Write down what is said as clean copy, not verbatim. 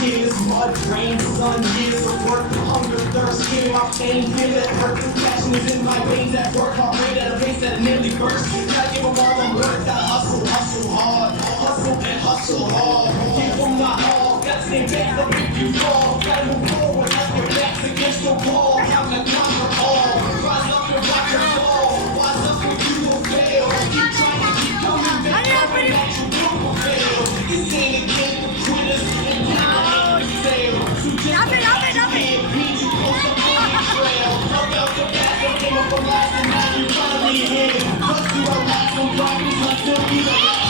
Tears, mud, rain, sun, years of work, hunger, thirst, feeling my pain, feel that hurt. Passion is in my veins at work, heart rate at a pace that nearly burst. Gotta give them all I'm worth, gotta hustle, hustle hard, hustle and hustle hard. Give them not all, gotta stay back up if you fall. Gotta move forward, like your back's against the wall. Time to conquer all, rise up and rock and fall. Wise up when you will fail, keep trying to keep coming back, hoping that you will fail. This ain't a game for quitters, and Finally here, but you are not from darkness until you